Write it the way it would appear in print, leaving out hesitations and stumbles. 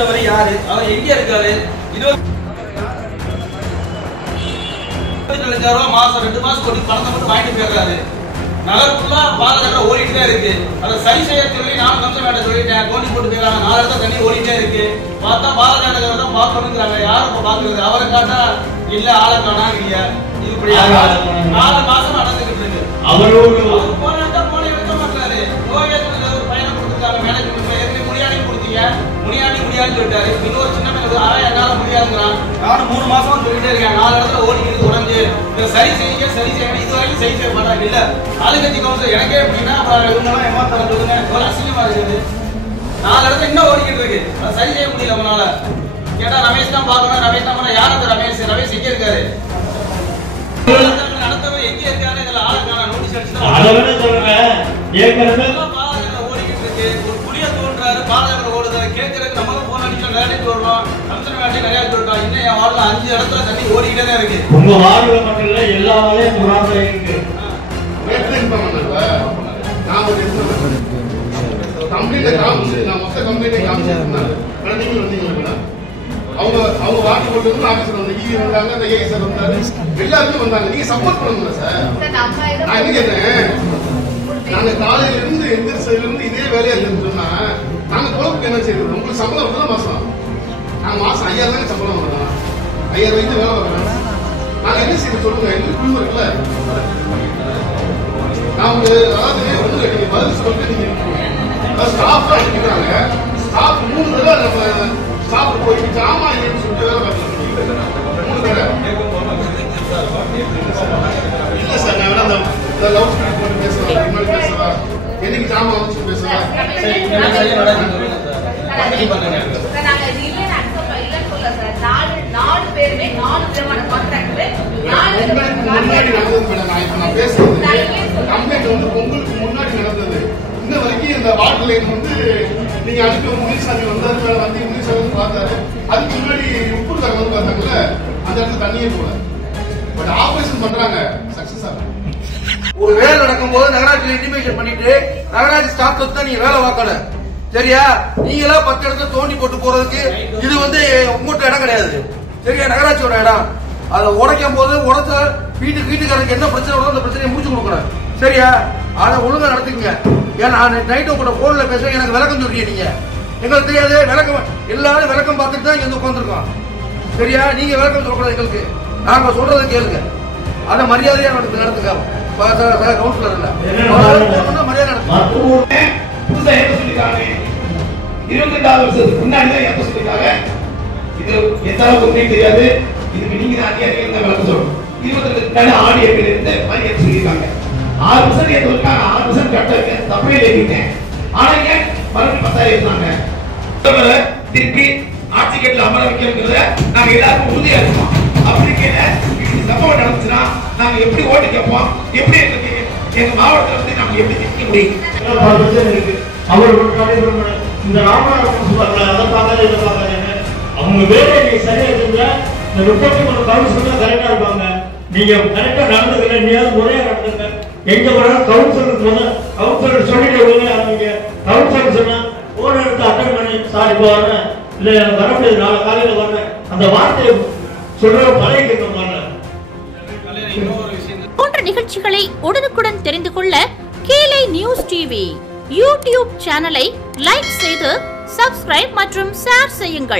இருக்கிறவர் யாரு, அவர் எங்க இருக்காரு? 25 லட்சம் மாசம் 2 மாசம் கொண்டு பணத்தை மட்டும் வாங்கிட்டு போயிடுறாரு. நகர் ஃபுல்லா பாலகரை ஓடிட்டே இருக்கு. அதை சரி செய்ய சொல்லி நான் கம்சன் வேண்ட சொல்லிட்டேன். கோண்டி போட்டு போயிடறாங்க. 4 இடத்துல தண்ணி ஓடிட்டே இருக்கு. பார்த்தா பாலகரை தான் பார்க்கணுங்கிறாங்க. யாரும் இப்ப பாக்குறது? அவரை காட்டா இல்ல, ஆளை காணா இல்லையா? இப்படி 4 மாசம் நடந்துகிட்டு இருக்கு. அவரோட போராட்டம் போல எடுக்க மாட்டாரு. ஓஏத்துல ஒரு பையனை கொடுத்துருக்காங்க. மேனேஜ்மெண்ட் ஏற்கனவே முடியாடி கொடுத்தீங்க. முடியாதுன்னு சொல்லிட்டாரு. இன்னொரு சின்ன பையன் என்னால முடியாதுங்கிறான். நானும் 3 மாசமா சொல்லிட்டே இருக்கேன். 4 இடத்துல ஓடிக்கிட்டு உடஞ்சு சரி செய்ய இது வரைக்கும் சரி செய்ய மாட்டாங்க. இல்ல ஆளுங்கட்சி கவுன்சிலர் எனக்கே எப்படின்னா இவங்கெல்லாம் ஏமாத்தார சொல்லுங்க. ஒரு அசிங்கமா இருக்குது. 4 இடத்துல இன்னும் ஓடிக்கிட்டு இருக்கு. அதை சரி செய்ய முடியல அவனால. கேட்டா ரமேஷ் தான் பாக்கணும். ரமேஷ் தான் பண்ண. யார் அந்த ரமேஷ்? ரமேஷ் எங்க இருக்காரு? நடத்தவர் எங்க இருக்காரு? இதுல ஆளுக்கான நோட்டீஸ் அடிச்சுதான் ஓடிக்கிட்டு இருக்கு. ஒரு புளிய தோன்றாரு, பாலகர் ஓடுறாரு. கேட்கறதுக்கு நம்மளும் போன் அடிக்கலாம். நிறைய சொல்றோம். கம்சன் வேண்டி நிறைய சொல்றோம். இன்னும் என் வார்டுல 5 இடத்துல தண்ணி ஓடிக்கிட்டே தான் இருக்கு. உங்க வார்டுல மட்டும் இல்ல, எல்லா வார்டையும் முறாக இருக்கு. அவங்க வாட்டி போட்டு ஆபீஸ்ல வந்து வந்தாங்க, அந்த ஏஐ சார் வந்தாரு, எல்லாருமே வந்தாங்க. நீங்க சப்போர்ட் பண்ணுங்க சார். நான் என்ன கேட்டேன், நாங்க காலையில இருந்து எந்திரிச்சதுல இருந்து இதே வேலையா இருந்துன்னா நாங்க பொழப்புக்கு என்ன செய்யறது? உங்களுக்கு சம்பளம் வருதுல மாசம்? நாங்க மாசம் 5000 தாங்க சம்பளம் வரலாம். 5000 வைத்து வேலை பார்க்கணும். நாங்க என்ன செய்யறது சொல்லுங்க? எங்களுக்கு குழுமம் இருக்குல்ல. நான் அதாவது ஒண்ணு நீங்க பதில் சொல்லிட்டு நீங்க ஸ்டாஃப் அனுப்பிக்கிறாங்க. ஸ்டாஃப் 3 தடவை நம்ம ஸ்டாஃப் போய் ஜாமா இல்லைன்னு சொல்லிட்டு வேலை பார்க்கலாம். 3 தடவை இல்ல சார். நான் வேணா அந்த லவுட் ஸ்பீக்கர் போட்டு பேசுவேன். என்னைக்கு ஜாமா வந்து பேசுவேன். நான் பேசுறது கம்ப்ளைண்ட் வந்து பொங்கலுக்கு முன்னாடி நடந்தது. இன்ன வரைக்கும் இந்த வாட்டர் லைன் வந்து நீங்க அனுப்பி முனிசாமி வந்தாரு, மேல வந்து முனிசாமி வந்து பார்த்தாரு. அதுக்கு முன்னாடி உப்புக்காரங்க வந்து பார்த்தாங்கல்ல, அந்த இடத்துல தண்ணியே போல. பட் ஆபரேஷன் பண்றாங்க, சக்சஸ் ஆகும். ஒரு வேலை நடக்கும் போது நகராட்சியில இன்டிமேஷன் பண்ணிட்டு நகராட்சி ஸ்டாஃப் தான் நீங்க வேலை பார்க்கணும். சரியா? நீங்களா 10 இடத்துல தோண்டி போட்டு போறதுக்கு இது வந்து உங்கள்கிட்ட இடம் கிடையாது. சரியா? நகராட்சியோட இடம். அதை உடைக்கும் போது உடைச்ச வீட்டுக்காரருக்கு என்ன பிரச்சனை வருதோ அந்த பிரச்சனையை முடிச்சு கொடுக்கணும். சரியா? அதை ஒழுங்கா நடத்துக்குங்க. ஏன்னா நைட்டு கூட போன்ல பேசுவேன், எனக்கு விளக்கம் சொல்றீங்க. நீங்க எங்களுக்கு தெரியாது விளக்கம். எல்லாரும் விளக்கம் பார்த்துட்டு தான் இங்க உட்காந்துருக்கோம். சரியா? நீங்க விளக்கம் சொல்லக்கூடாது எங்களுக்கு. நாங்க சொல்றதை கேளுங்க. அதை மரியாதையா நடத்துக்க. கவுன்சிலர் இல்ல மரியாதை நடத்துங்க. புதுசா ஏற்ற சொல்லிருக்காங்க. 22 வருஷத்துக்கு முன்னாடிதான் ஏற்ற சொல்லிருக்காங்க. இது எந்த அளவுக்கு உண்மை தெரியாது. இதுக்கு நீங்க தான் அதிகாரிகள் தான் விளக்கம் சொல்லணும். 22 ஆடி ஏற்பில் இருந்த மாதிரி ஏற்ற சொல்லிருக்காங்க. 6% ஏற்ற சொல்லிருக்காங்க. 6% கட்ட தப்பே எழுதிட்டேன். ஆனா ஏன் மறுபடியும் 10,000 ஏற்றாங்க? திருப்பி ஆட்சி கேட்டுல அமர வைக்கிறத நாங்க எல்லாருக்கும் உறுதியா இருக்கோம். அப்படி கேட்ட சம்பவம் நடந்துச்சுன்னா நாங்க எப்படி ஓட்டு கேட்போம்? எப்படி எங்க மாவட்டத்தில் வந்து நாங்க எப்படி நிற்க முடியும்? இந்த ராமநாதபுரம் சொல்றாங்க, அதை பார்க்காத இதை பார்க்காதீங்க. அவங்க வேலையை சரியா செஞ்சா இந்த 33 கவுன்சிலர் கரெக்டா இருப்பாங்க. நீங்க கரெக்டா நடந்துக்கல, நீயாவது முறையா நடந்துங்க. எங்க போனாலும் கவுன்சிலருக்கு போனா கவுன்சிலர் சொல்லிட்டு ஒழுங்கா ஆரம்பிங்க. கவுன்சிலர் சொன்னா போன இடத்த அட்டன் பண்ணி சார் இப்போ வரேன், இல்ல எனக்கு வர முடியாது, நாளை காலையில வரேன், அந்த வார்த்தையை சொல்ற பழகிக்கணும். போன்ற நிகழ்ச்சிகளை உடனுக்குடன் தெரிந்து கொள்ள கீழே நியூஸ் டிவி யூடியூப் சேனலை லைக் செய்து சப்ஸ்கிரைப் மற்றும் ஷேர் செய்யுங்கள்.